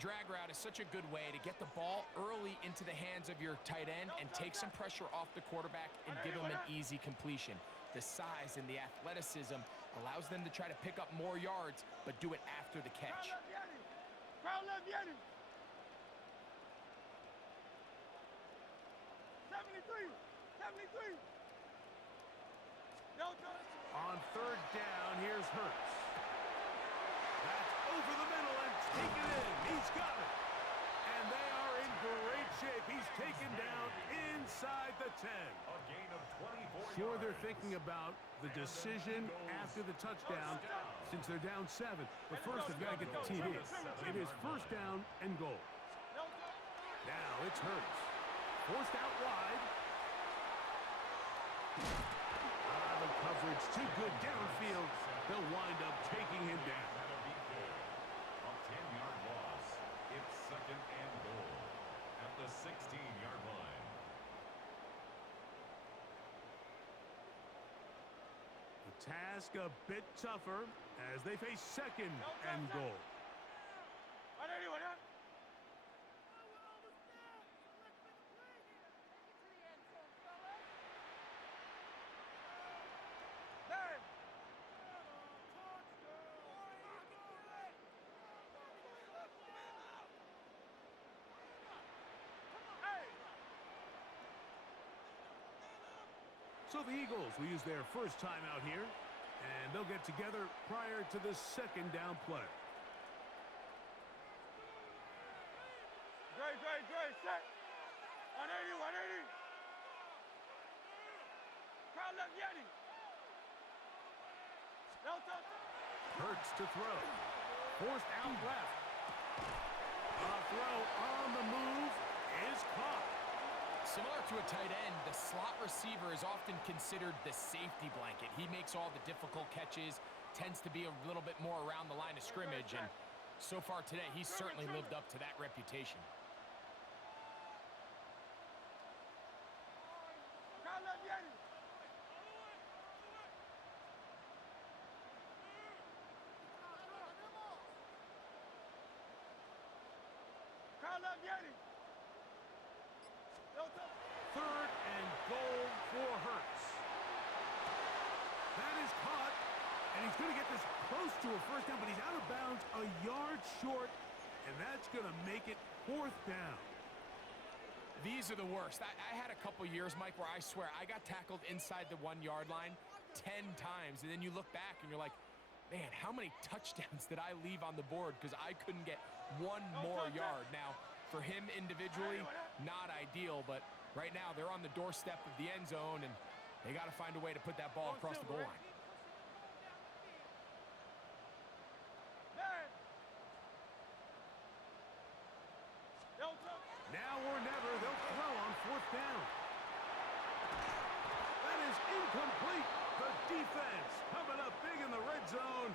drag route is such a good way to get the ball early into the hands of your tight end and take some pressure off the quarterback and give him an easy completion. The size and the athleticism allows them to try to pick up more yards, but do it after the catch. Crowd left Yanni. 73. 73. On third down, here's Hurts. That's over the middle and taken in. He's got it. And they are in great shape. He's taken down inside the 10. A gain of 24 Sure, yards. they're thinking about the decision after the touchdown since they're down 7. But first, they've got to get the TD. It is first down and goal. Now it's Hurts. Forced out wide. The coverage too good downfield. They'll wind up taking him down. A 10-yard loss. It's second and goal at the 16-yard line. The task a bit tougher as they face second and goal. So the Eagles will use their first time out here, and they'll get together prior to the second down play. Great, set. 180, 180. Crowd left Yanni. Hurts to throw. Forced out left. A throw on the move is caught. Similar to a tight end, the slot receiver is often considered the safety blanket. He makes all the difficult catches, tends to be a little bit more around the line of scrimmage, and so far today, he's certainly lived up to that reputation. Third and goal for Hurts. That is caught, and he's going to get this close to a first down, but he's out of bounds a yard short, and that's going to make it fourth down. These are the worst. I had a couple years, Mike, where I swear I got tackled inside the 1 yard line 10 times, and then you look back and you're like, man, how many touchdowns did I leave on the board because I couldn't get one more yard? Now, for him individually, not ideal, but right now they're on the doorstep of the end zone, and they got to find a way to put that ball across the goal line. Now or never, they'll throw on fourth down. That is incomplete. The defense coming up big in the red zone.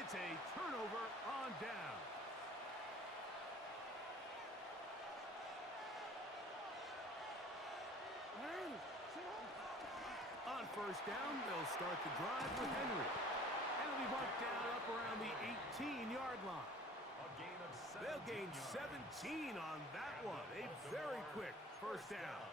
It's a turnover on down. On first down, they'll start the drive with Henry. And it'll be marked down up around the 18-yard line. They'll gain 17 on that one. A very quick first down.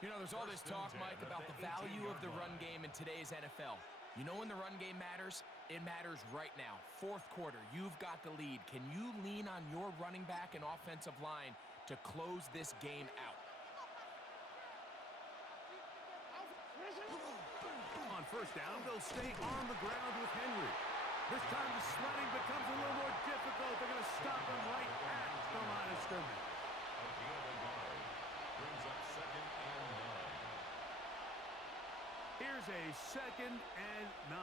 You know, there's all this talk, Mike, about the value of the run game in today's NFL. You know when the run game matters? It matters right now. Fourth quarter, you've got the lead. Can you lean on your running back and offensive line to close this game out? On first down, they'll stay on the ground with Henry. This time the sledding becomes a little more difficult. They're going to stop him right at the line of scrimmage. A gain of a yard brings up second and 9. Here's a second and 9.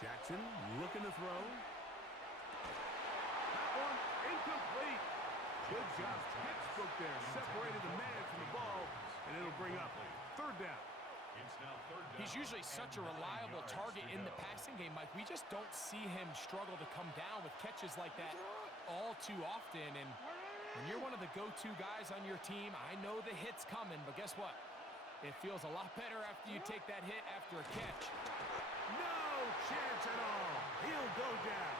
Jackson looking to throw. That one incomplete. Good job. Textbook there. Separated the man from the ball, and it'll bring up third down. It's now third down. He's usually such a reliable target in the passing game, Mike. We just don't see him struggle to come down with catches like that all too often. And when you're one of the go-to guys on your team, I know the hit's coming, but guess what? It feels a lot better after you take that hit after a catch. No chance at all. He'll go down.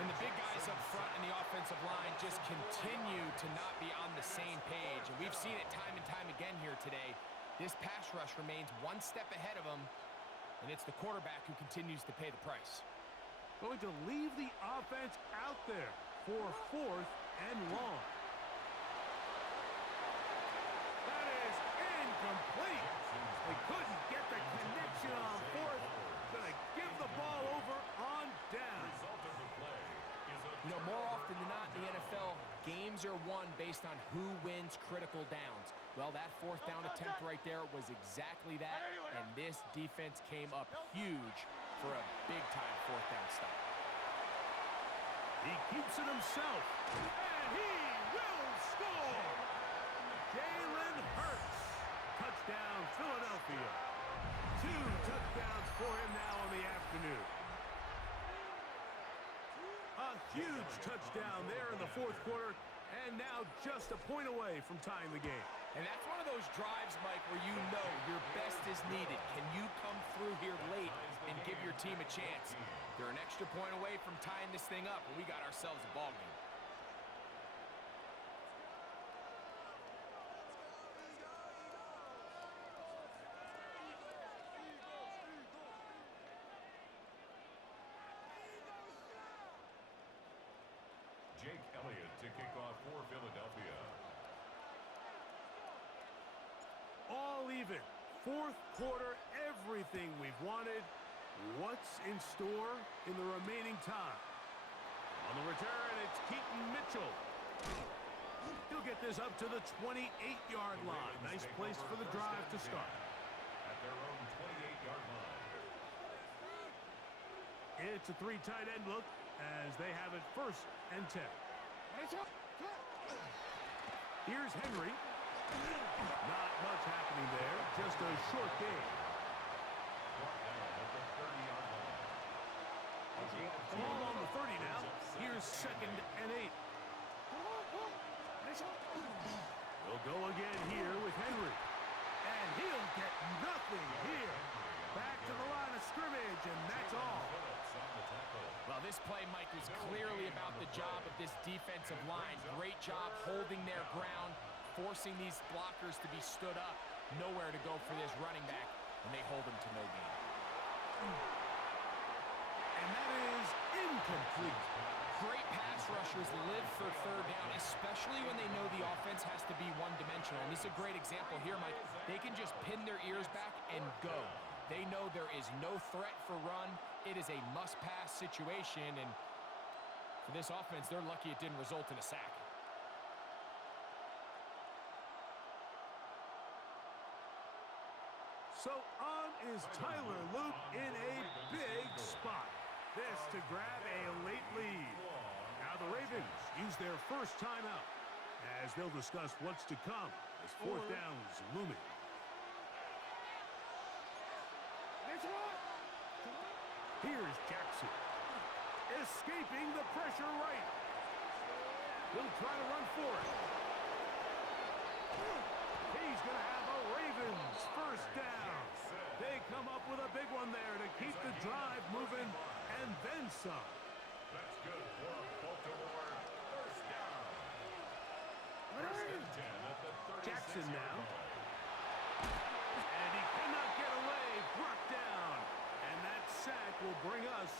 And the big guys up front in the offensive line just continue to not be on the same page. And we've seen it time and time again here today. This pass rush remains one step ahead of them, and it's the quarterback who continues to pay the price. Going to leave the offense out there for 4th and long. That is incomplete. They couldn't get the connection on 4th. Gonna give the ball over on down. You know, more often than not in the NFL, games are won based on who wins critical downs. Well, that 4th down attempt right there was exactly that, and this defense came up huge for a big-time 4th down stop. He keeps it himself, and he will score! Jalen Hurts. Touchdown, Philadelphia. 2 touchdowns for him now on the afternoon. A huge touchdown there in the 4th quarter, and now just a point away from tying the game. And that's one of those drives, Mike, where you know your best is needed. Can you come through here late and give your team a chance? They're an extra point away from tying this thing up, and we got ourselves a ball game. Jake Elliott to kick off for Philadelphia. All even. 4th quarter, everything we've wanted. What's in store in the remaining time? On the return, it's Keaton Mitchell. He'll get this up to the 28-yard line. Nice place for the drive to start. At their own 28-yard line. It's a 3 tight end look as they have it 1st and 10. Here's Henry. Not much happening there. Just a short game. Ball on the 30 now. Here's 2nd and 8. We'll go again here with Henry. And he'll get nothing here. Back to the line of scrimmage, and that's all. Well, this play, Mike, was clearly about the job of this defensive line. Great job holding their ground, forcing these blockers to be stood up. Nowhere to go for this running back, and they hold him to no gain. And that is incomplete. Great pass rushers live for 3rd down, especially when they know the offense has to be one-dimensional. And this is a great example here, Mike. They can just pin their ears back and go. They know there is no threat for run. It is a must-pass situation, and for this offense, they're lucky it didn't result in a sack. So on is Tyler Luke in a big spot. This to grab a late lead. Now the Ravens use their first timeout as they'll discuss what's to come as 4th down is looming. Here's Jackson. Escaping the pressure right. He'll try to run for it. He's going to have a Ravens 1st down. They come up with a big one there to keep the drive moving and then some. That's good for Baltimore. 1st down. 1st and 10 at the 36-yard Jackson now. line. And he cannot get away. Brought down. And that sack will bring us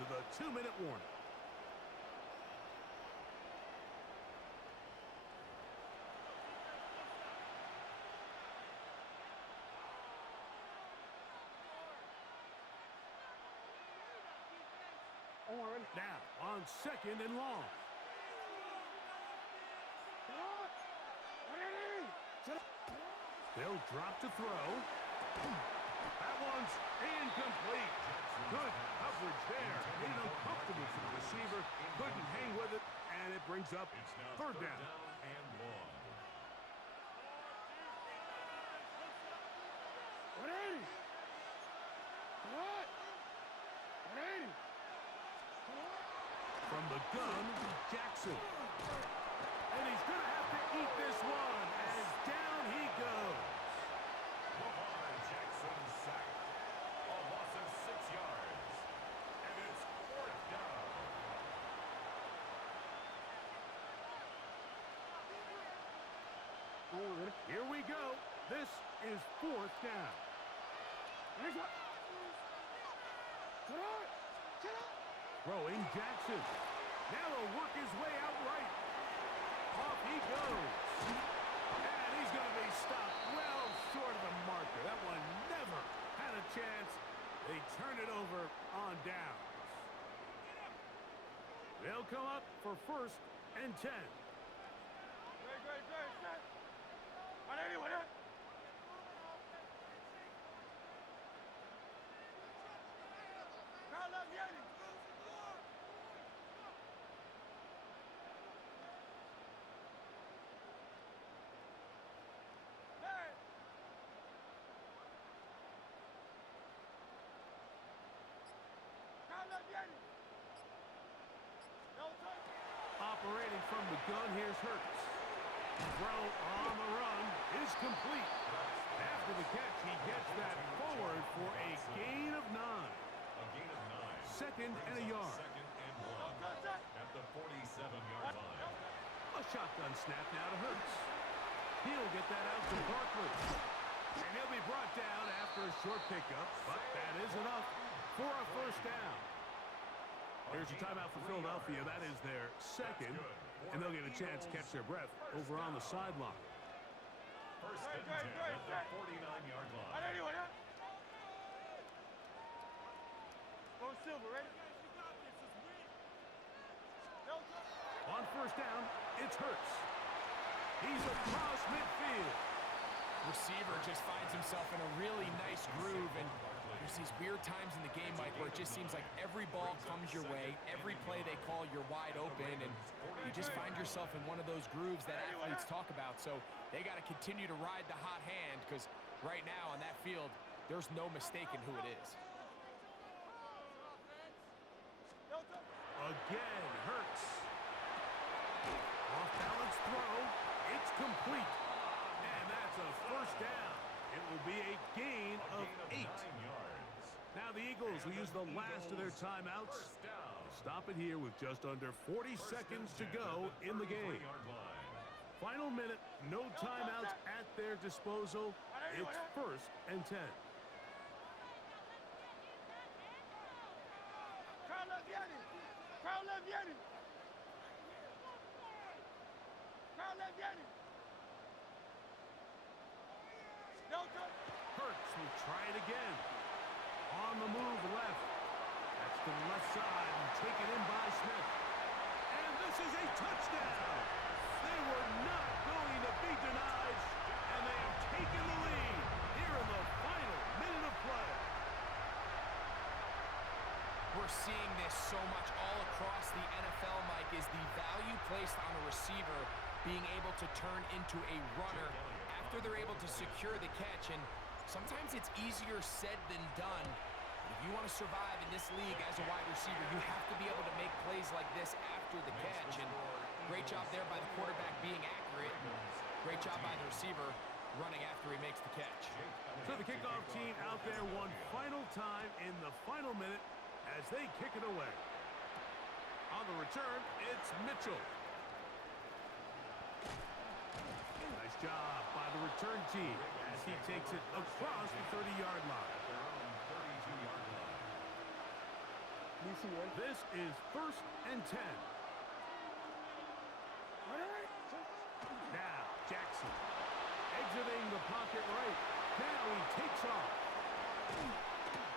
to the 2-minute warning. Now on 2nd and long. They'll drop to throw. That one's incomplete. Good coverage there. Made it uncomfortable for the receiver. Couldn't hang with it, and it brings up It's now 3rd down. and long. From the gun, Jackson. And he's going to have to eat this one as down he goes. This is fourth down. Throwing Jackson. Now he'll work his way out right. Off he goes. And he's going to be stopped well short of the marker. That one never had a chance. They turn it over on downs. They'll come up for first and 10. Great, set. 180, 180. Crowd love Yeti. Hey. Crowd love Yeti. No touch. Operating from the gun, here's Hurts. Throw on the run is complete. After the catch, he gets that forward for a gain of 9. A gain of 9. Second and a yard. Second and 1 at the 47-yard line. A shotgun snap now to Hurts. He'll get that out to Barkley. And he'll be brought down after a short pickup, but that is enough for a first down. Here's a timeout for Philadelphia. That is their second, and they'll get a chance to catch their breath over on the sideline. First and 10 at the 49-yard line. 180, 180. Go Silver, ready? No touch. On first down, it's Hurts. He's across midfield. Receiver just finds himself in a really nice groove, and there's these weird times in the game, Mike, where it just seems like every ball comes your way, every play they call, you're wide open, and you just find yourself in one of those grooves that athletes talk about. So they got to continue to ride the hot hand, because right now on that field, there's no mistaking who it is. Again, Hurts. Off-balance throw. It's complete. And that's a first down. It will be a gain of 8. Now the Eagles will use the last of their timeouts. Stop it here with just under 40 seconds to go in the game. Final minute, no timeouts at their disposal. It's first and 10. Crowd love Yeti. Crowd love Yeti. Crowd love Yeti. No touch. Hurts will try it again. On the move left. That's to the left side and taken in by Smith. And this is a touchdown. They were not going to be denied, and they have taken the lead here in the final minute of play. We're seeing this so much all across the NFL, Mike, is the value placed on a receiver being able to turn into a runner after they're able to secure the catch. And sometimes it's easier said than done. If you want to survive in this league as a wide receiver, you have to be able to make plays like this after the catch. And great job there by the quarterback being accurate. Great job by the receiver running after he makes the catch. So the kickoff team out there one final time in the final minute as they kick it away. On the return, it's Mitchell. Nice job by the return team as he takes it across the 30-yard line. This is first and 10. Now, Jackson exiting the pocket right. Now he takes off.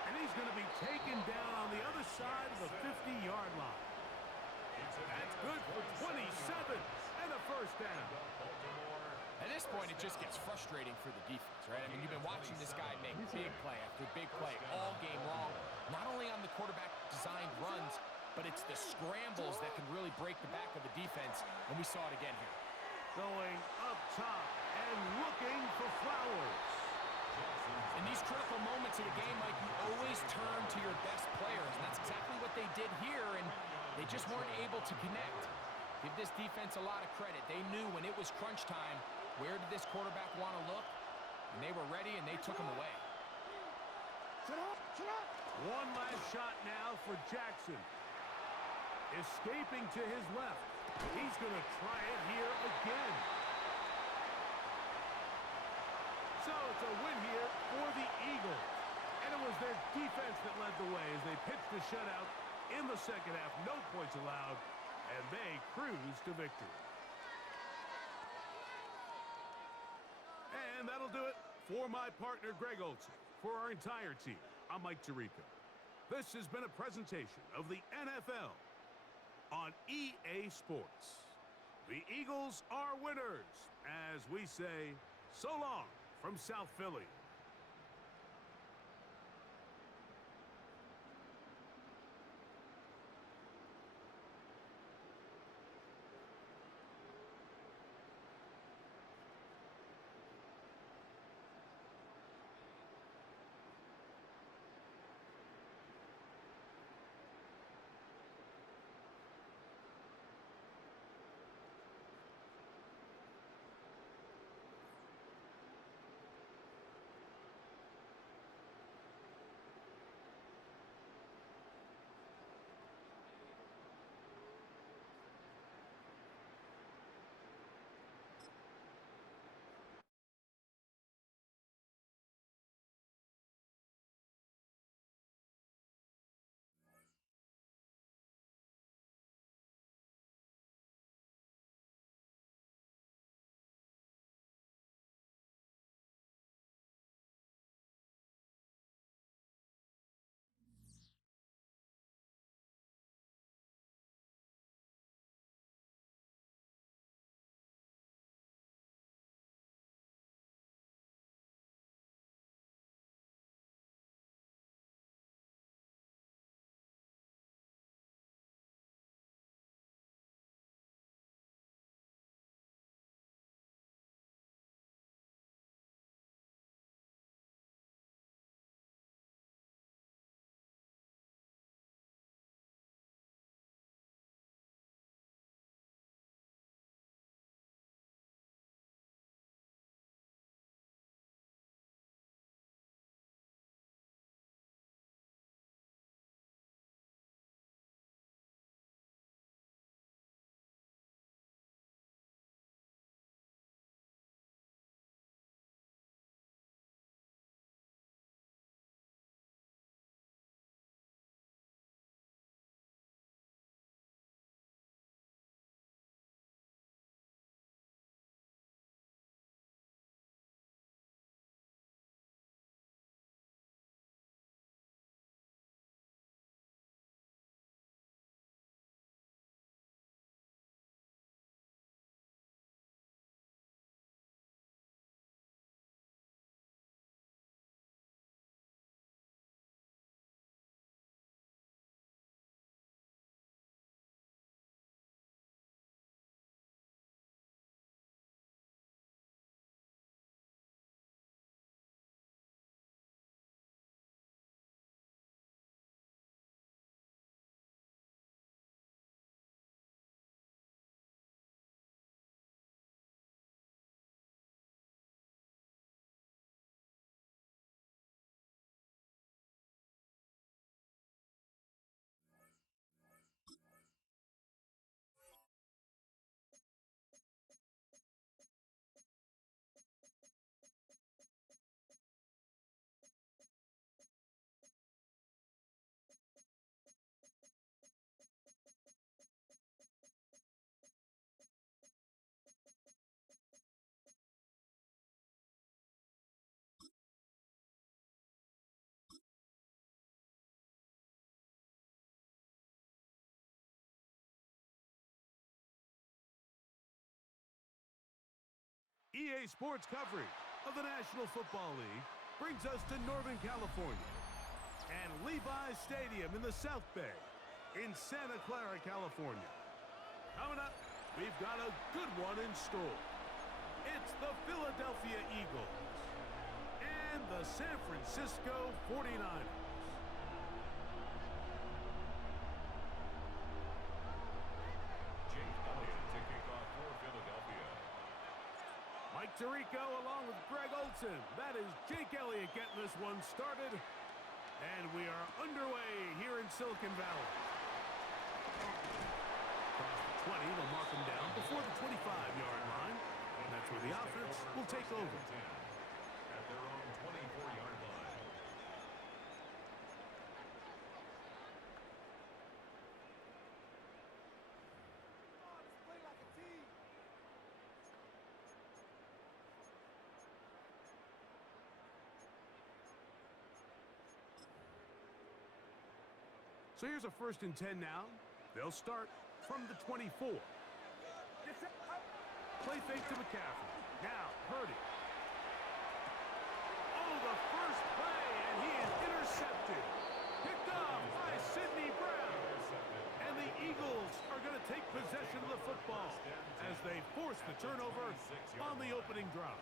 And he's going to be taken down on the other side of the 50-yard line. That's good for 27 and a first down. At this point, it just gets frustrating for the defense, right? I mean, you've been watching this guy make big play after big play all game long, not only on the quarterback-designed runs, but it's the scrambles that can really break the back of the defense, and we saw it again here. Going up top and looking for Flowers. In these critical moments of the game, Mike, you always turn to your best players, and that's exactly what they did here, and they just weren't able to connect. Give this defense a lot of credit. They knew when it was crunch time, where did this quarterback want to look? And they were ready, and they took him away. One last shot now for Jackson. Escaping to his left. He's going to try it here again. So it's a win here for the Eagles. And it was their defense that led the way as they pitched the shutout in the second half. No points allowed, and they cruised to victory. And that'll do it for my partner, Greg Olson. For our entire team, I'm Mike Tirico. This has been a presentation of the NFL on EA Sports. The Eagles are winners, as we say, so long from South Philly. EA Sports coverage of the National Football League brings us to Northern California and Levi's Stadium in the South Bay in Santa Clara, California. Coming up, we've got a good one in store. It's the Philadelphia Eagles and the San Francisco 49ers. Mike Tirico along with Greg Olson. That is Jake Elliott getting this one started. And we are underway here in Silicon Valley. Across the 20, they'll mark him down before the 25-yard line. And that's where the offense will take over. So here's a 1st and 10 now. They'll start from the 24. Play fake to McCaffrey. Now, Purdy. Oh, the first play, and he is intercepted. Picked off by Sidney Brown. And the Eagles are going to take possession of the football as they force the turnover on the opening drive.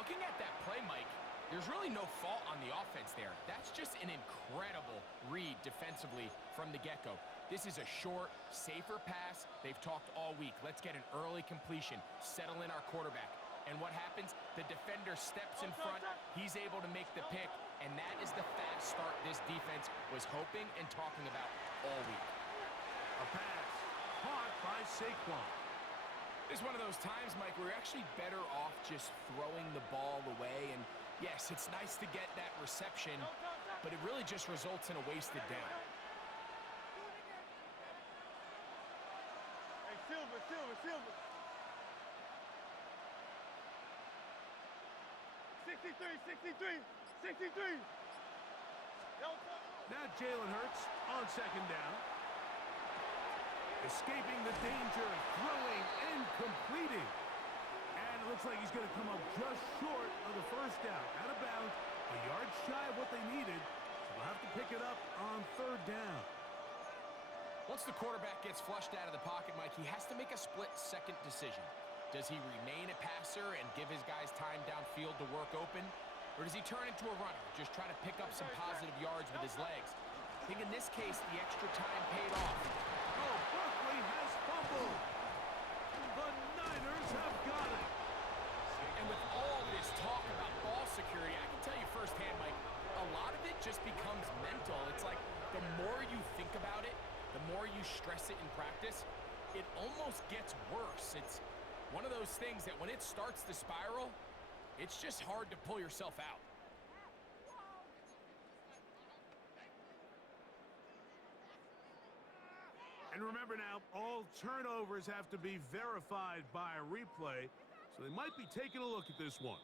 Looking at that play, Mike, there's really no fault on the offense there. That's just an incredible read defensively from the get-go. This is a short, safer pass. They've talked all week. Let's get an early completion, settle in our quarterback. And what happens? The defender steps in front. He's able to make the pick, and that is the fast start this defense was hoping and talking about all week. A pass caught by Saquon. This is one of those times, Mike, where you're actually better off just throwing the ball away. And yes, it's nice to get that reception, but it really just results in a wasted down. Hey, Silver. 63. Now Jalen Hurts on 2nd down. Escaping the danger, throwing and completing. And it looks like he's going to come up just short of the 1st down. Out of bounds, a yard shy of what they needed. So they'll have to pick it up on 3rd down. Once the quarterback gets flushed out of the pocket, Mike, he has to make a split-second decision. Does he remain a passer and give his guys time downfield to work open? Or does he turn into a runner, just try to pick up some positive yards with his legs? I think in this case, the extra time paid off. Oh, Barkley has fumbled. The Niners have got it. And with all this talk about ball security, I can tell you firsthand, Mike, a lot of it just becomes mental. It's like the more you think about it, the more you stress it in practice, it almost gets worse. It's one of those things that when it starts to spiral, it's just hard to pull yourself out. And remember now, all turnovers have to be verified by a replay, so they might be taking a look at this one.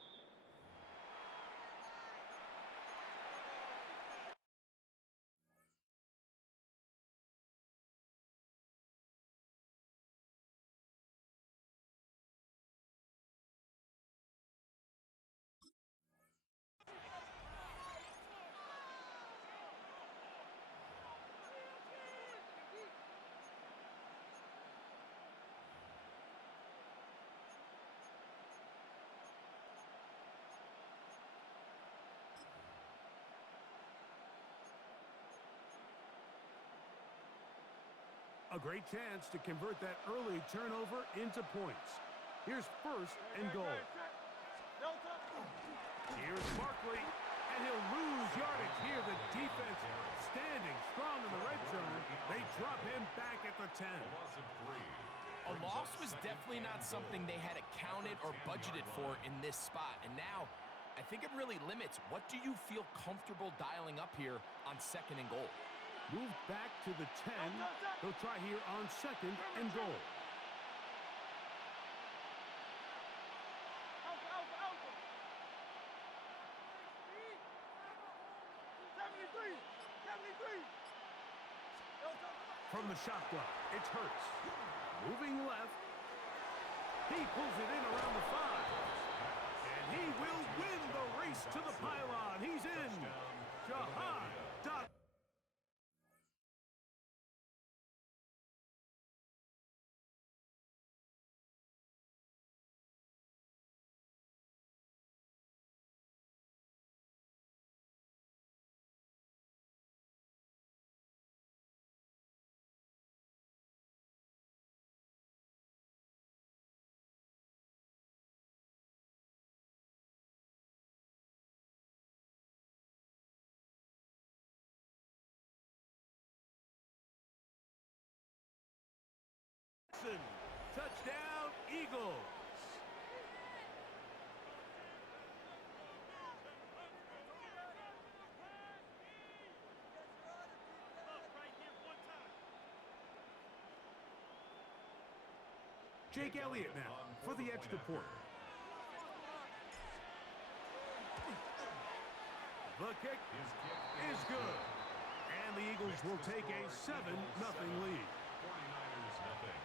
A great chance to convert that early turnover into points. Here's 1st and goal. Here's Barkley, and he'll lose yardage here. The defense standing strong in the red zone. They drop him back at the 10. A loss was definitely not something they had accounted or budgeted for in this spot. And now, I think it really limits. What do you feel comfortable dialing up here on 2nd and goal? Moved back to the 10. They'll try here on 2nd and goal. From the shotgun, it's Hurts. Moving left. He pulls it in around the 5. And he will win the race to the pylon. He's in. Jahan Dotson. Touchdown, Eagles. Jake Elliott now for the extra point. The kick is good. And the Eagles will take a 7-0 lead. 49ers nothing.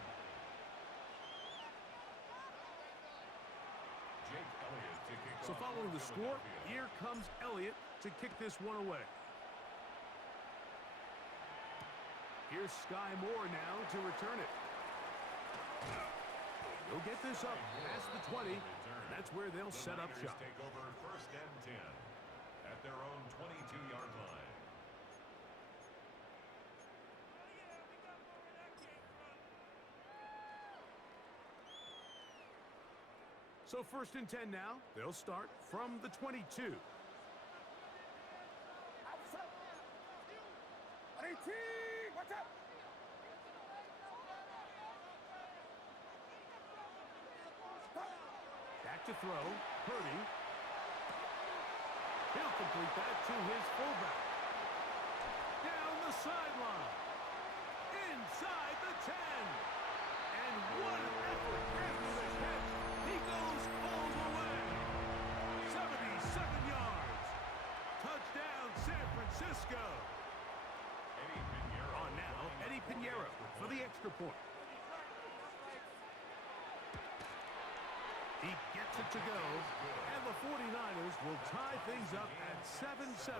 Jake Elliott to kick So off following for the score, Philadelphia. here comes Elliott to kick this one away. Here's Sky Moore now to return it. He'll get this up past the 20, and that's where they'll set up shop. Take over 1st and 10 at their own 22-yard line. So 1st and 10 now. They'll start from the 22. 18, what's up? Back to throw. Purdy. He'll complete that to his fullback. Down the sideline. Inside the 10. And what an effort after the catch. He goes all the way. 77 yards. Touchdown, San Francisco. Eddie Pinheiro. On now, Eddie Pinheiro for the extra point. He gets it to go, and the 49ers will tie things up at 7-7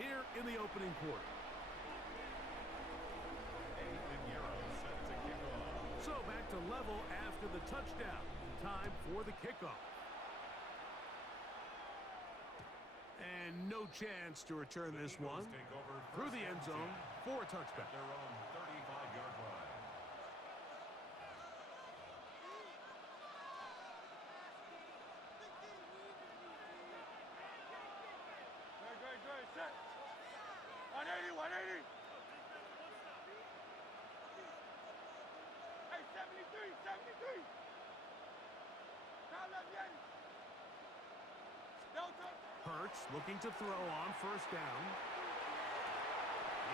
here in the opening quarter. Eddie Pinheiro set to kick off. So back to level after the touchdown. Time for the kickoff. And no chance to return this one Take over through 1st the end and zone 10 for a at touchback. their own 35-yard line. Good, set. 180, 180. Hey, 73, 73. Crown left, Yanni. Delta. Hurts looking to throw on 1st down.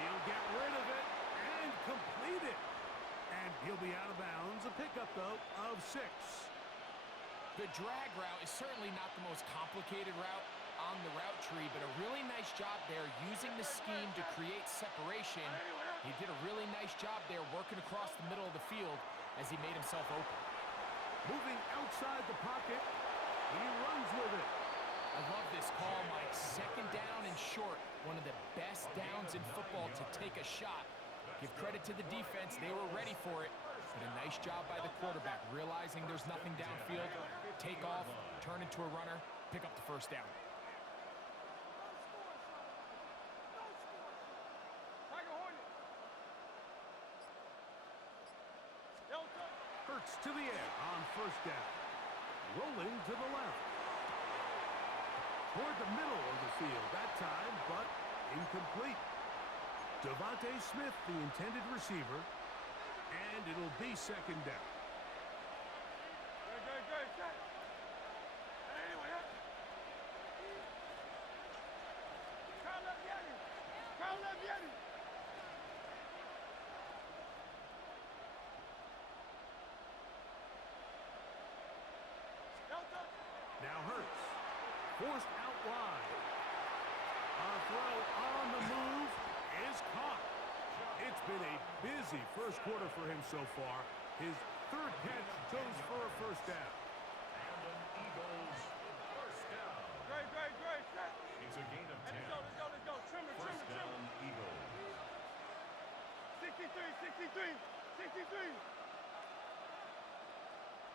He'll get rid of it and complete it. And he'll be out of bounds. A pickup, though, of 6. The drag route is certainly not the most complicated route on the route tree, but a really nice job there using the scheme to create separation. He did a really nice job there working across the middle of the field as he made himself open. Moving outside the pocket, he runs with it. I love this call, Mike. 2nd down and short. One of the best downs in football to take a shot. Give credit to the defense. They were ready for it. But a nice job by the quarterback, realizing there's nothing downfield. Take off, turn into a runner, pick up the 1st down. Tiger Hornet. Delta. Hurts to the air on 1st down. Rolling to the left. Toward the middle of the field that time, but incomplete. Devontae Smith, the intended receiver, and it'll be 2nd down. Good, set. 180, what up? Crown left, Yanni. Crown left, Yanni. Delta. Now Hurts, forced out wide. A throw on the move is caught. It's been a busy 1st quarter for him so far. His 3rd catch goes for a 1st down. And an Eagles 1st down. Great, set. It's a gain of 10. Let's go. Trimmer. 1st down, Eagles. 63.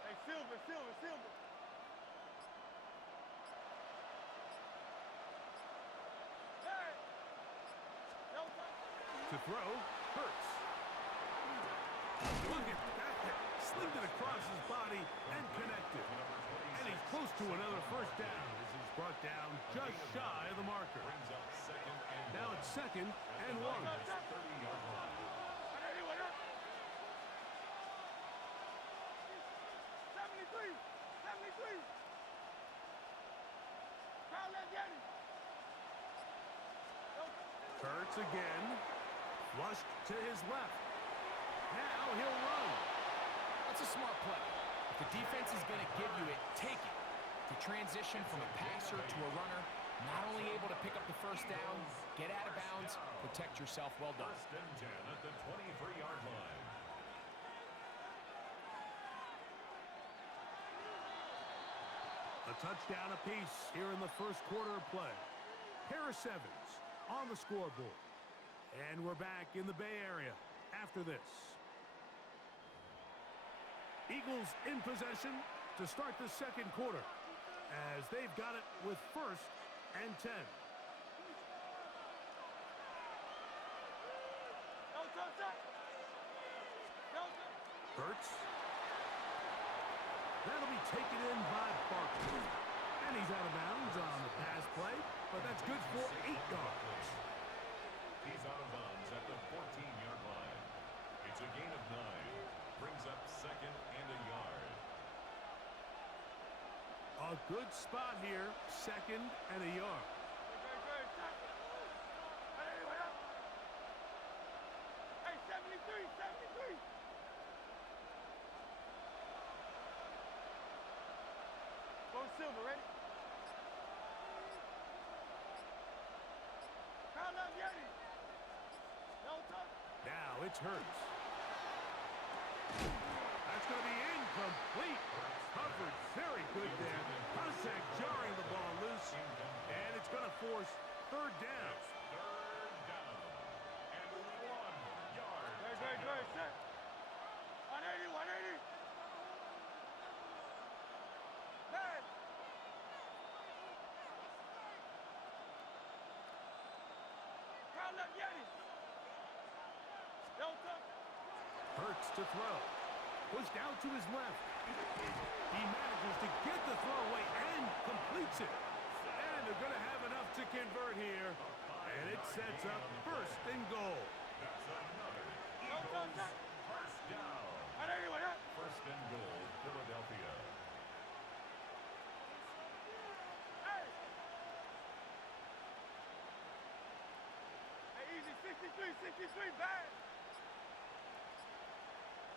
Hey, Silver. Hey! Delta. To throw, Hurts. Look at that. Slinged it across his body and connected. And he's close to another 1st down as he's brought down just shy of the marker. Brings up 2nd and Now 1. it's 2nd and 1. 30-yard line. 180, what up? 73. Crown left, Yanni. Delta. Hurts again. Flushed to his left. Now he'll run. That's a smart play. If the defense is going to give you it, take it. To transition from a passer to a runner, Not only able to pick up the first down, get out of bounds, protect yourself. Well done. First and 10 at the 23-yard line. A touchdown apiece here in the first quarter of play. Caesze on the scoreboard. And we're back in the Bay Area after this. Eagles in possession to start the second quarter as they've got it with first and 10. Hurts. That'll be taken in by Barkley. And he's out of bounds on the pass play, but that's good for 8 yards. He's out of bounds at the 14-yard line. It's a gain of 9. Brings up second and a yard. A good spot here, second and a yard. Hey, 73, 73. Go Silver, ready? Count up, Yeti. No touch. Now it's Hurts. That's going to be incomplete. Covered very good there. Contact jarring the ball loose. And it's going to force third down. Third down. And 1 yard. Good, set. 180, 180. Man. Count up, Yeti. No touch. Hurts to throw. Pushed out to his left. He manages to get the throw away and completes it. And they're going to have enough to convert here. And it sets up first and goal. That's another No Eagles touch. first down. 180, 180. First and goal, Philadelphia. Hey! Hey, easy, 63, bad.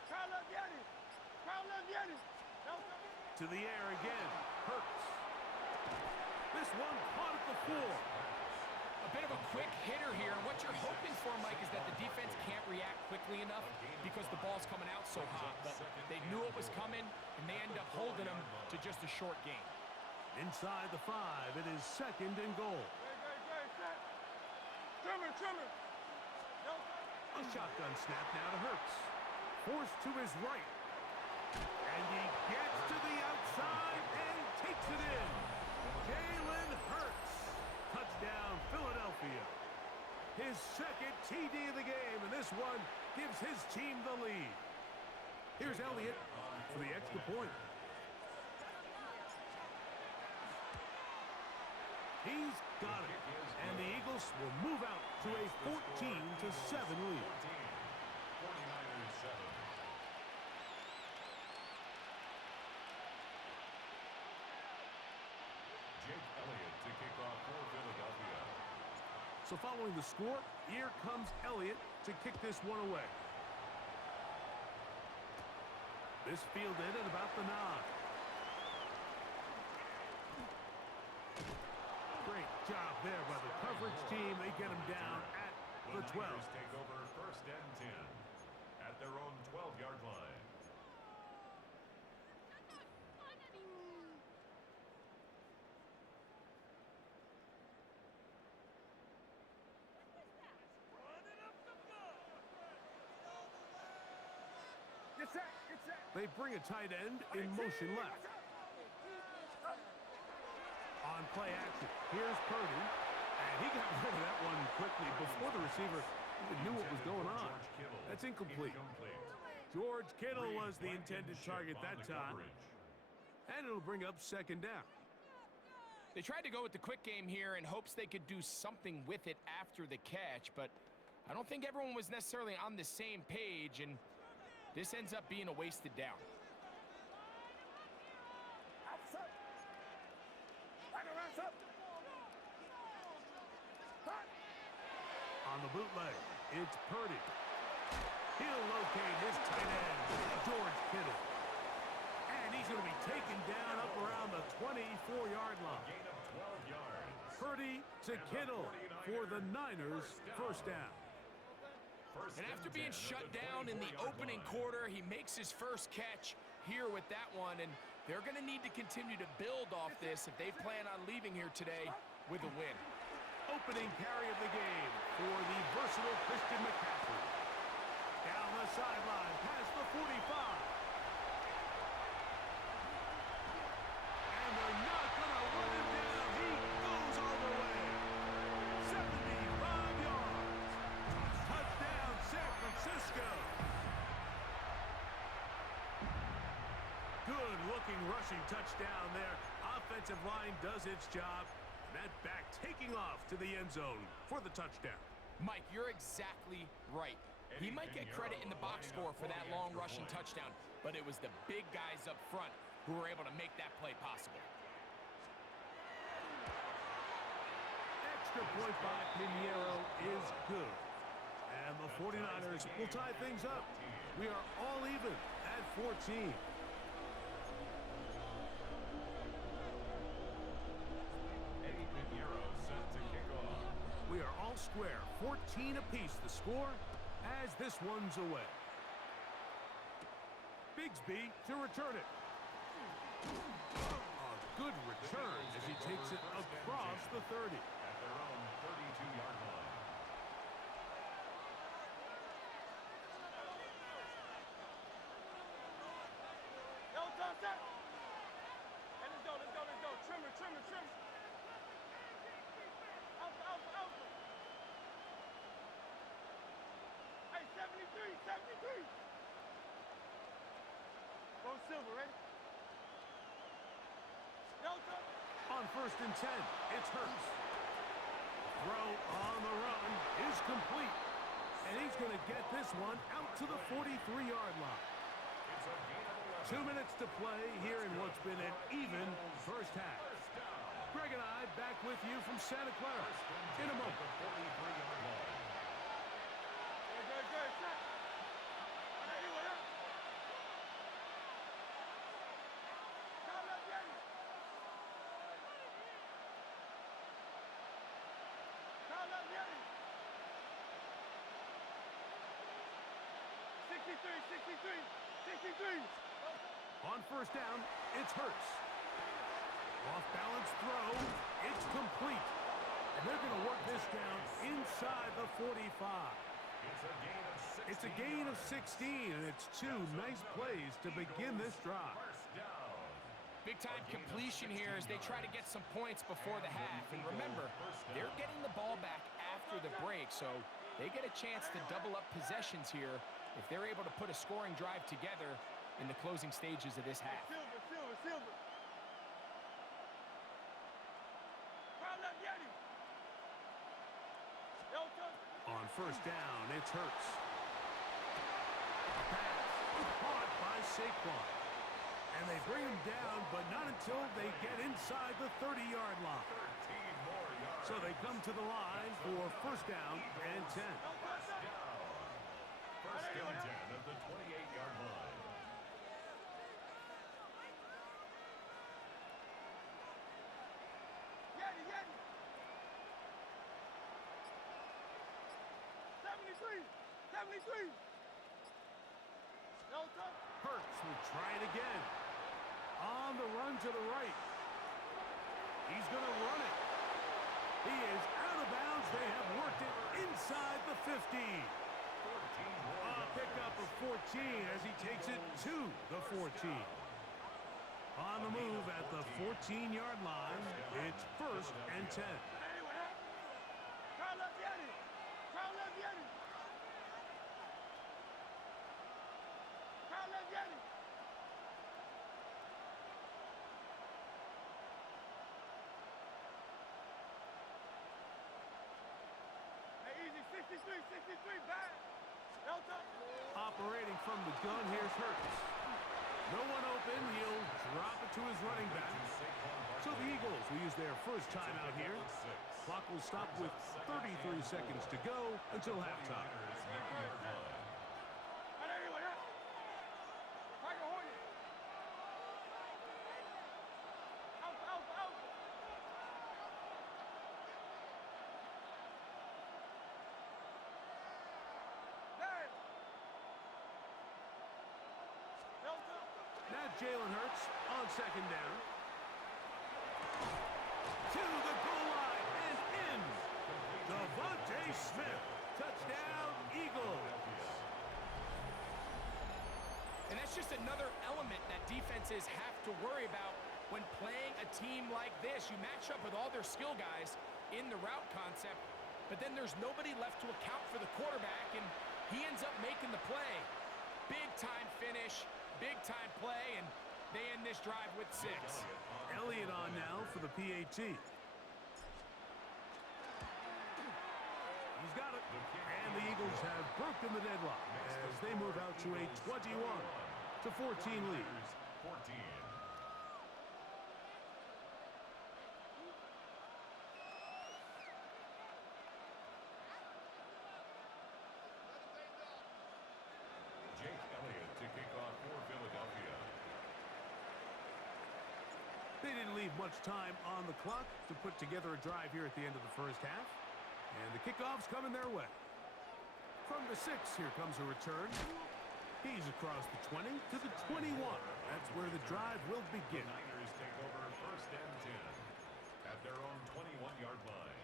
Count up, Yeti. Count up, Yeti. No touch. To the air again. Hurts. This one caught at the 4. A bit of a quick hitter here, and what you're hoping for, Mike, is that the defense can't react quickly enough because the ball's coming out so hot. But they knew it was coming, and they end up holding them to just a short gain. Inside the 5, it is second and goal. Good, set. Trimmer. No touch. A shotgun snap now to Hurts. Forced to his right. And he gets to the outside and takes it in. Jalen Hurts. Touchdown, Philadelphia. His second TD of the game, and this one gives his team the lead. Here's Elliott for the extra point. He's got it. And the Eagles will move out to a 14-7 lead. 49ers 7. Jake Elliott to kick off for Philadelphia. So following the score, here comes Elliott to kick this one away. This fielded at about the 9. Great job there by the coverage team. They get him down at the 12. Niners take over first and 10 at their own 12-yard line. They bring a tight end in motion left. On play action, here's Purdy. And he got rid of that one quickly before the receiver even knew what was going on. That's incomplete. George Kittle was the intended target that time. And it'll bring up second down. They tried to go with the quick game here in hopes they could do something with it after the catch, but I don't think everyone was necessarily on the same page, and this ends up being a wasted down. On the bootleg, it's Purdy. He'll locate his tight end, George Kittle. And he's going to be taken down up around the 24-yard line. Gain of 12 yards. Purdy to Kittle for the Niners, first down. And after being shut down in the opening quarter, he makes his first catch here with that one, and they're going to need to continue to build off this if they plan on leaving here today with a win. Opening carry of the game for the versatile Christian McCaffrey. Down the sideline, past the 45. And they're not going to run him down. He goes all the way. 75 yards. Touchdown, San Francisco. Good-looking rushing touchdown there. Offensive line does its job. That back taking off to the end zone for the touchdown. Mike, you're exactly right. He might get credit in the box score for that long rushing touchdown, but it was the big guys up front who were able to make that play possible. Extra point by Pinheiro is good. And the 49ers will tie things up. We are all even at 14. We are all square, 14 apiece the score as this one's away. Bigsby to return it. A good return as he takes it across the 30. At their own 32-yard line. Yo, set. And let's go. Trimmer. Alpha. Hey, 73. Go Silver, ready? Delta. On 1st and 10, it's Hurts. Throw on the run is complete. And he's going to get this one out to the 43-yard line. 2 minutes to play here in what's been an even first half. Greg and I back with you from Santa Clara in a moment. Good. Set. Anywhere. Call up Yeti. 63. On 1st down, it's Hurts. Off-balance throw. It's complete. And they're going to work this down inside the 45. It's a gain of 16, and it's 2 nice plays to begin this drive. Big-time completion here as they try to get some points before the half. And remember, they're getting the ball back after the break, so they get a chance to double up possessions here if they're able to put a scoring drive together in the closing stages of this half. Silver. Call up Yeti. Delta. On 1st down, it's Hurts. Pass caught by Saquon. And they bring him down, but not until they get inside the 30-yard line. So they come to the line for 1st down and 10. First and 10 at the 28-yard line. Yeti. 73. Delta. Hurts will try it again. On the run to the right. He's going to run it. He is out of bounds. They have worked it inside the 50. A pickup of 14 as he takes it to the 14. On the move at the 14-yard line, it's 1st and 10. Call up Yeti. Hey, easy. 63 back. Delta. Operating from the gun, here's Hurts. No one open, he'll drop it to his running back. So the Eagles will use their first timeout here. Clock will stop with 33 seconds to go until halftime. Jalen Hurts on second down. To the goal line and in. Devontae Smith. Touchdown, Eagles. And that's just another element that defenses have to worry about when playing a team like this. You match up with all their skill guys in the route concept, but then there's nobody left to account for the quarterback, and he ends up making the play. Big-time finish, big-time play, and they end this drive with 6. Elliott on now for the PAT. He's got it. And the Eagles have broken the deadlock as they move out to a 21-14 lead. 14. Jake Elliott to kick off for Philadelphia. They didn't leave much time on the clock to put together a drive here at the end of the first half. And the kickoff's coming their way. From the 6, here comes a return. He's across the 20 to the 21. That's where the drive will begin. The Niners take over first and 10 at their own 21-yard line.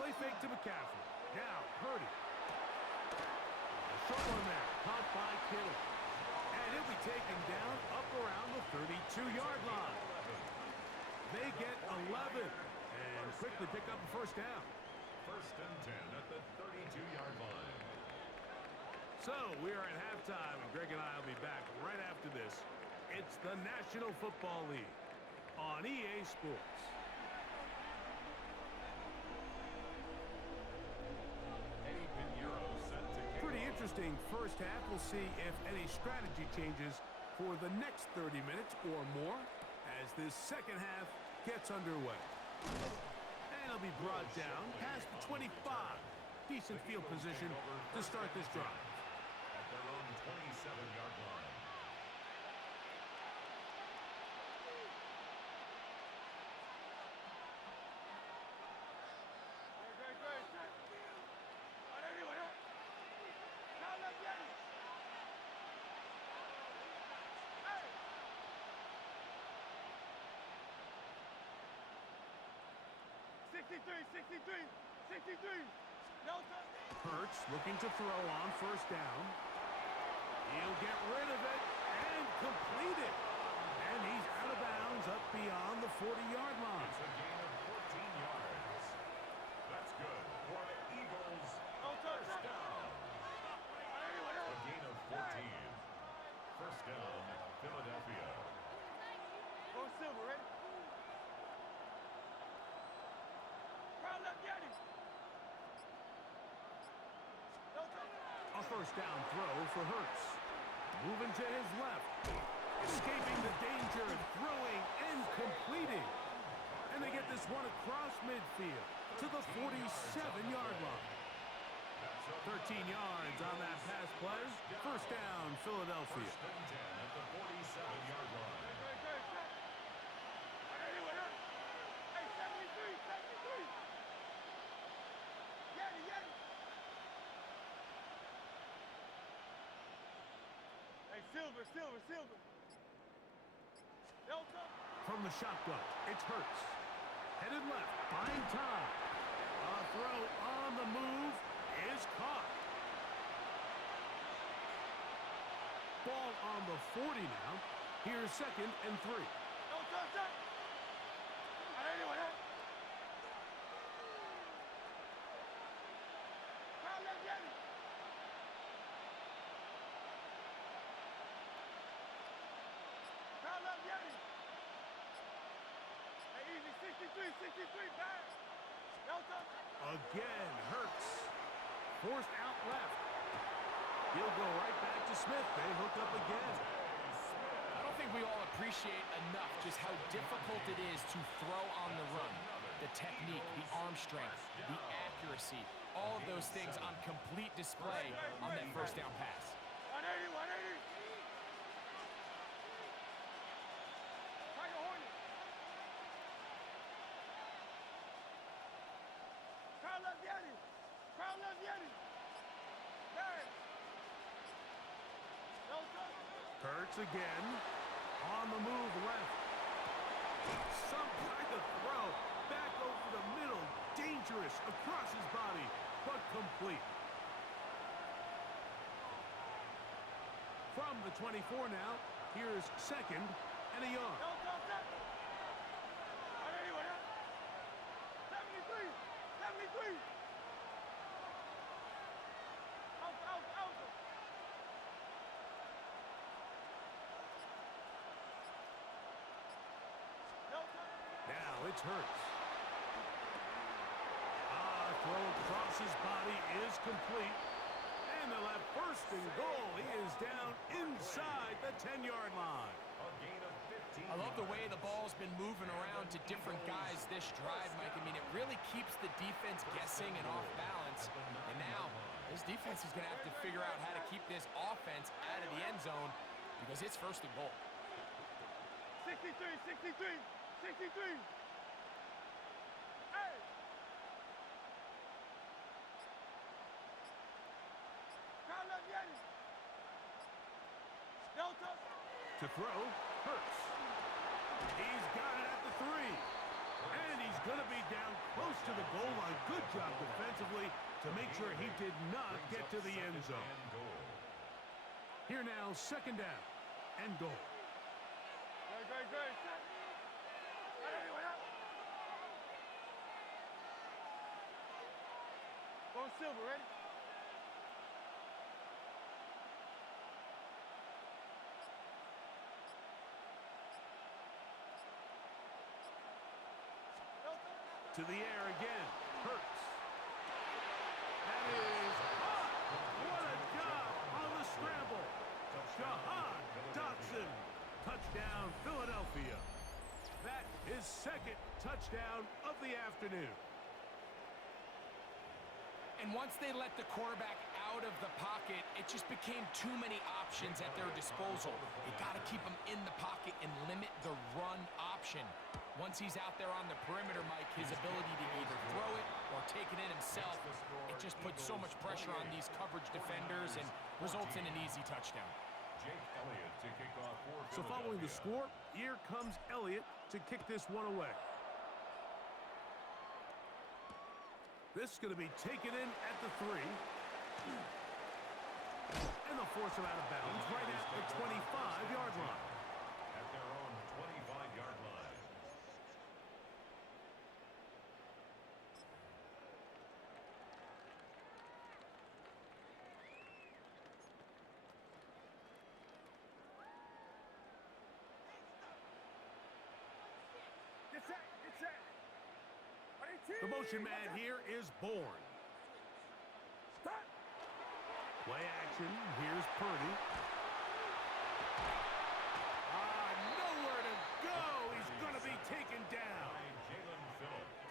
Play fake to McCaffrey. Now, Purdy. A short one there, caught by Kittle. And he'll be taken down up around the 32-yard line. They get 11 and quickly pick up a first down. First and 10 at the 32-yard line. So, we are at halftime, and Greg and I will be back right after this. It's the National Football League on EA Sports. Pretty interesting first half. We'll see if any strategy changes for the next 30 minutes or more as this second half gets underway. And it'll be brought down past the 25. Decent field position to start this drive. At their own 27-yard line. Hurts looking to throw on first down. He'll get rid of it and complete it. And he's out of bounds up beyond the 40-yard line. It's a gain of 14 yards. That's good for the Eagles. First down. A gain of 14. First down, Philadelphia. Go Silver, ready? Crowd left, Yanni. A first down throw for Hurts. Moving to his left. Escaping the danger, throwing and completing. And they get this one across midfield to the 47-yard line. 13 yards on that pass play. First down, Philadelphia. First and 10 at the 47-yard line. Hey, 73. Yanni. Hey, Silver. Delta. From the shotgun, it's Hurts. Headed left, buying time. A throw on the move is caught. Ball on the 40 now. Here's second and 3. No touchdown. Crowd left, Yanni. Hey, easy, 63, back. Delta. Again, Hurts. Forced out left. He'll go right back to Smith. They hook up again. I don't think we all appreciate enough just how difficult it is to throw on the run. The technique, the arm strength, the accuracy, all of those things on complete display on that first down pass. 180. Try to hold vieni. Hey. No touch. Hurts again. On the move left. Some kind of throw. Back over the middle. Dangerous across his body, but complete. From the 24 now, here's second and a yard. No touch. Anyway, 73. 73. Out. No touch. Now it's Hurts. Throw across his body is complete. And they'll have first and goal. He is down inside the 10-yard line. A gain of 15. I love the way the ball's been moving around to different guys this drive, Mike. I mean, it really keeps the defense guessing and off balance. And now, this defense is going to have to figure out how to keep this offense out of the end zone because it's first and goal. 63. Hey. Carla vieni. No touch. To throw, Hurts. He's got it at the 3. And he's going to be down close to the goal line. Good job defensively to make sure he did not get to the end zone. Here now, second down and goal. Great. Anyway, Going silver, ready? To the air again. Hurts. That is hot. What a job on the scramble. Jahan Dotson. Touchdown, Philadelphia. That is second touchdown of the afternoon. And once they let the quarterback out of the pocket, it just became too many options at their disposal. You got to keep them in the pocket and limit the run option. Once he's out there on the perimeter, Mike, his ability to either throw it or take it in himself, it just puts so much pressure on these coverage defenders and results in an easy touchdown. Jake Elliott to kick off for So following the score, here comes Elliott to kick this one away. This is going to be taken in at the 3. And they'll force him out of bounds right at the 25-yard line. At their own 25-yard line. Get set. The motion man here is Bourne. Play action. Here's Purdy. Nowhere to go. He's going to be taken down. By Jalen Phillips.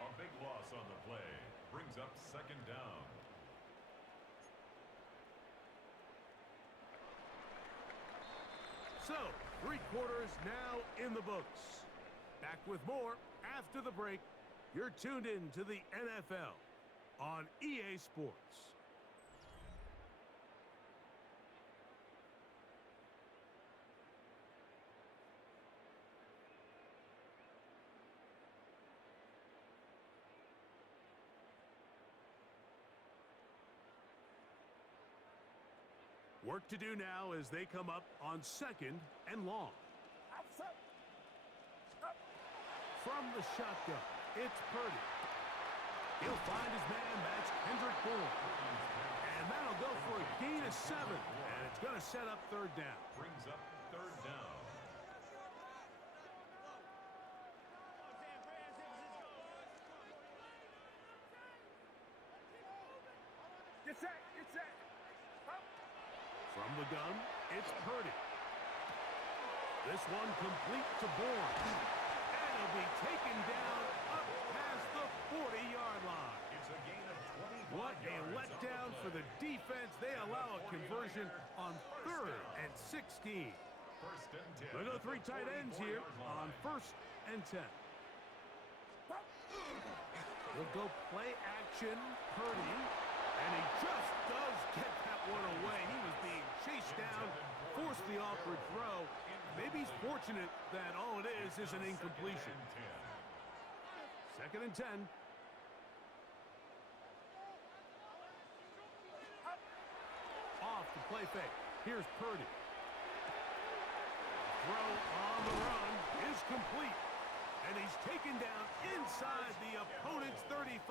A big loss on the play. Brings up second down. So, 3 quarters now in the books. Back with more after the break. You're tuned in to the NFL on EA Sports. Work to do now as they come up on second and long. From the shotgun, it's Purdy. He'll find his man, that's Kendrick Bourne. And that'll go for a gain of 7, and it's going to set up third down. Brings up third down. Get set. From the gun, it's Purdy. This one complete to Bourne. And he'll be taken down up past the 40-yard line. It's a gain of 25 What a yards. letdown for the defense. They allow a conversion on 3rd and 16. First and 10. They'll go 3 tight ends here on 1st and 10. We'll go play action. Purdy And he just does get that one away. He was being chased down, forced the awkward throw. Maybe he's fortunate that all it is an incompletion. 2nd and 10. Off the play fake. Here's Purdy. Throw on the run is complete. And he's taken down inside the opponent's 35.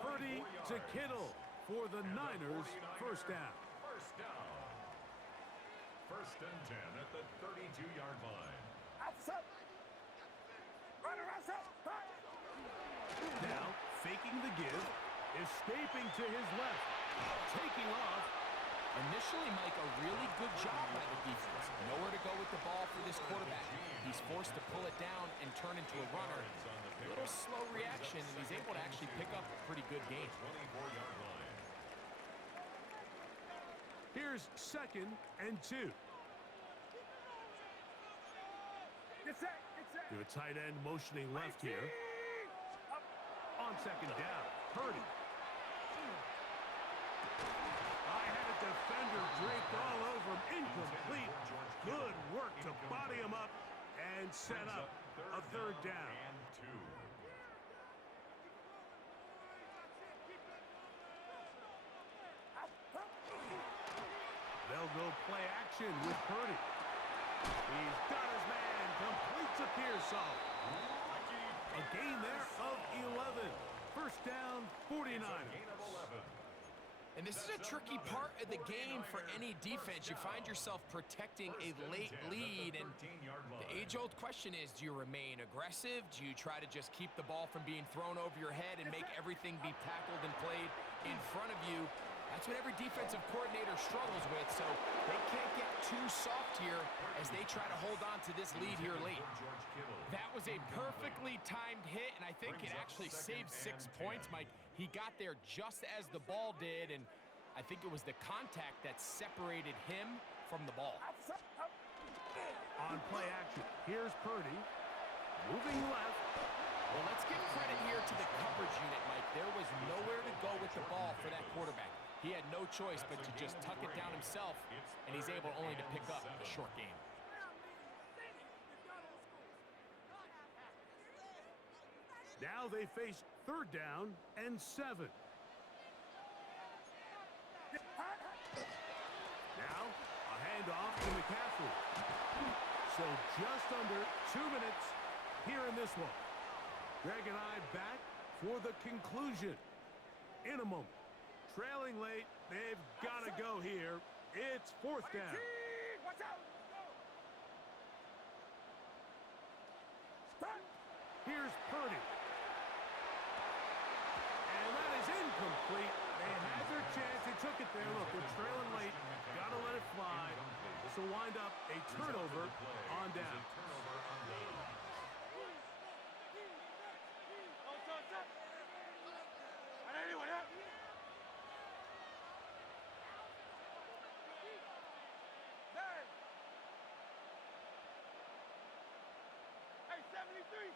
Purdy to Kittle for the Niners. First down. First down. 1st and 10 at the 32-yard line. Now, faking the give, escaping to his left, taking off. Initially, Mike, a really good job by the defense. Nowhere to go with the ball for this quarterback. He's forced to pull it down and turn into a runner. A little slow reaction, and he's able to actually pick up a pretty good game. 24-yard line. Here's 2nd and 2. To a tight end motioning left here. On 2nd down, Purdy. I had a defender draped all over him. Incomplete. Good work to body him up and set up a 3rd down. And 2. They'll go play action with Purdy. He's got his man. Completes a Pearsall. A gain there of 11. First down, 49ers. Gain of 11. And this is a tricky part of the game for any defense. You find yourself protecting a late lead, and the age-old question is, do you remain aggressive? Do you try to just keep the ball from being thrown over your head and make everything be tackled and played in front of you? That's what every defensive coordinator struggles with, so they can't get too soft here as they try to hold on to this lead here late. That was a perfectly timed hit, and I think it actually saved 6 points, Mike. He got there just as the ball did, and I think it was the contact that separated him from the ball. On play action, here's Purdy. Moving left. Well, let's give credit here to the coverage unit, Mike. There was nowhere to go with the ball for that quarterback. He had no choice but to just tuck it down himself, and he's able only to pick up a short gain. Now they face 3rd down and 7. Now, a handoff to McCaffrey. So just under 2 minutes here in this one. Greg and I back for the conclusion in a moment. Trailing late, they've got to go here. It's 4th down. Watch out! Here's Purdy. And that is incomplete. They had their chance. They took it there. Look, they're trailing late. Got to let it fly. This will wind up a turnover on down. Hey, 73.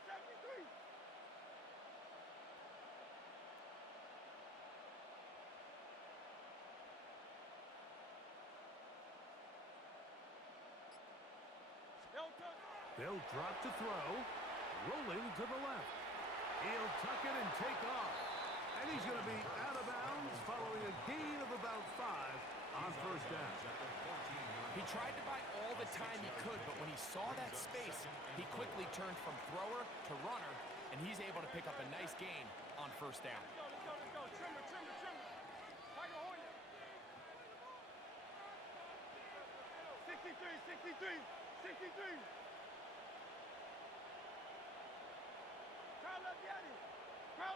They'll drop to throw. Rolling to the left. He'll tuck it and take off. And he's going to be out of bounds following a gain of about 5 on 1st down. He tried to buy all the time he could, but when he saw that space, he quickly turned from thrower to runner, and he's able to pick up a nice gain on 1st down. Let's go. Trimmer. Tiger Hornet. 63. Crowd left Yeti. Now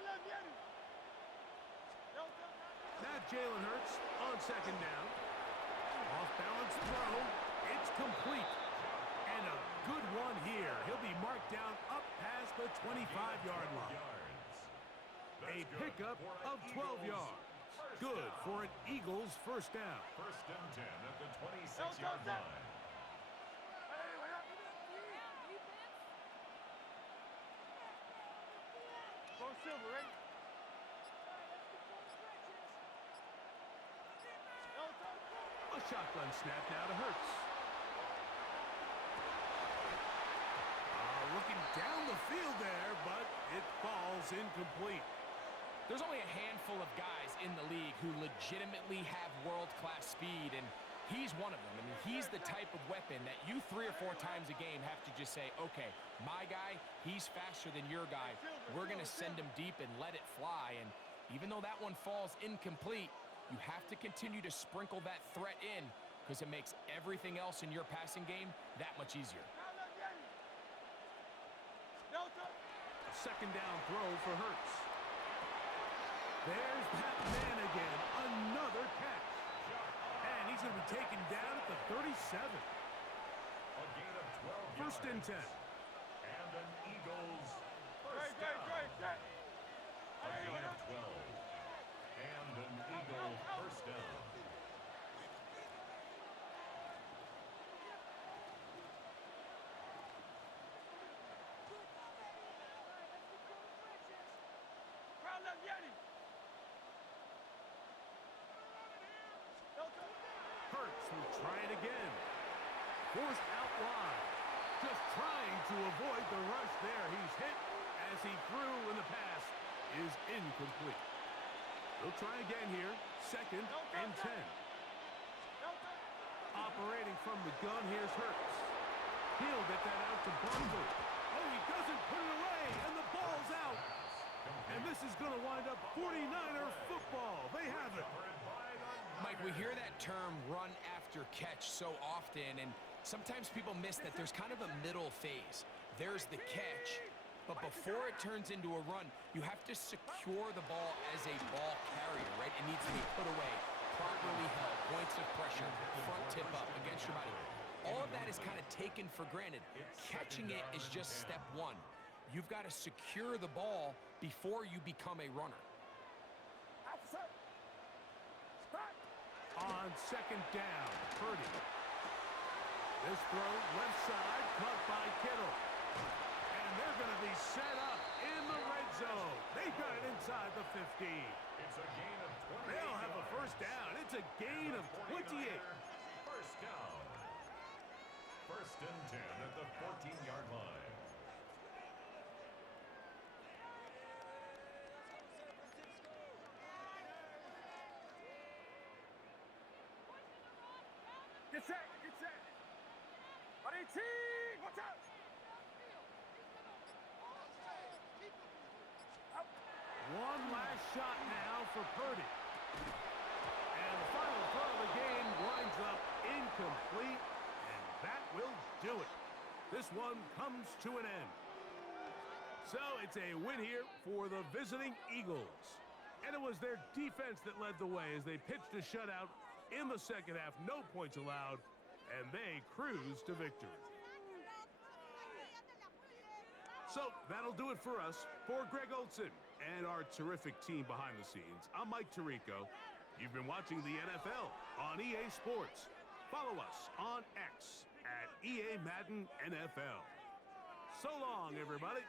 Jalen Hurts on 2nd down. Off balance throw. It's complete. And a good one here. He'll be marked down up past the 25-yard line. A pickup of 12 yards. Good for an Eagles 1st down. 1st and 10 at the 26-yard line. Go Silver, right? shotgun snap now to Hurts. Looking down the field there, but it falls incomplete. There's only a handful of guys in the league who legitimately have world-class speed, and he's one of them. I mean, he's the type of weapon that you 3 or 4 times a game have to just say, okay, my guy, he's faster than your guy. We're going to send him deep and let it fly. And even though that one falls incomplete, you have to continue to sprinkle that threat in because it makes everything else in your passing game that much easier. A second down throw for Hurts. There's that man again. Another catch. And he's going to be taken down at the 37. A gain of 12 First and 10. And an Eagles first down. A gain of 12. And an Eagle first down. Hurts will try it again. Forced out wide. Just trying to avoid the rush there. He's hit as he threw, and the pass is incomplete. They'll try again here. Second and 10. Operating from the gun, here's Hurts. He'll get that out to Barkley. Oh, he doesn't put it away, and the ball's out. And this is going to wind up 49er football. They have it. Mike, we hear that term run after catch so often, and sometimes people miss that there's kind of a middle phase. There's the catch, but before it turns into a run, you have to secure the ball as a ball carrier, right? It needs to be put away, properly held, points of pressure, front tip up against your body. All of that is kind of taken for granted. Catching it is just step one. You've got to secure the ball before you become a runner. On second down, Purdy. This throw left side, caught by Kittle. And they're going to be set up in the red zone. They've got it inside the 15. It's a gain of 28. They'll have a first down. It's a gain of 28. First down. First and 10 at the 14-yard line. Get set, get set. Watch out. One last shot now for Purdy. And the final throw of the game winds up incomplete, and that will do it. This one comes to an end. So it's a win here for the visiting Eagles. And it was their defense that led the way as they pitched a shutout in the second half. No points allowed, and they cruised to victory. So that'll do it for us. For Greg Olson and our terrific team behind the scenes, I'm Mike Tirico. You've been watching the NFL on EA Sports. Follow us on X at EA Madden NFL. So long, everybody.